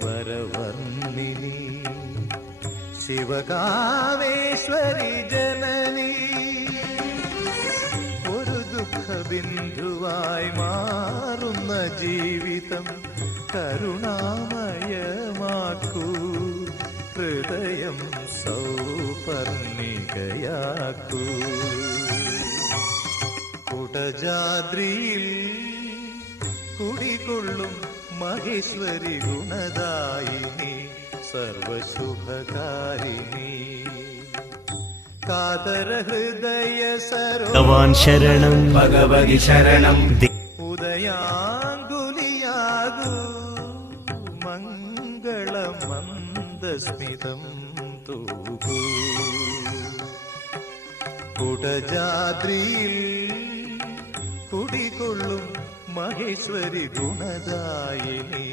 വരവർണ്ണിനി ശിവകാമേശ്വരി ജനനി ഒരു ദുഃഖബിന്ദുവായി മാറുന്ന ജീവിതം കരുണാമയമാക്കൂ ഹൃദയം സൗപർണികയാക്കൂ കുടജാദ്രിയിൽ കുടികൊള്ളും മഹേശ്വരി ഗുണദായിനി സർവശുഭകാരിണി കാതര ഹൃദയ ഭഗവാൻ ശരണം ഭഗവതി ശരണം ഉദയാങ്കുലിയാകൂ മംഗളമന്ദസ്മിതം തൂകൂ കുടജാദ്രിയിൽ കുടികൊള്ളും മഹേശ്വരി ഗുണദായിനി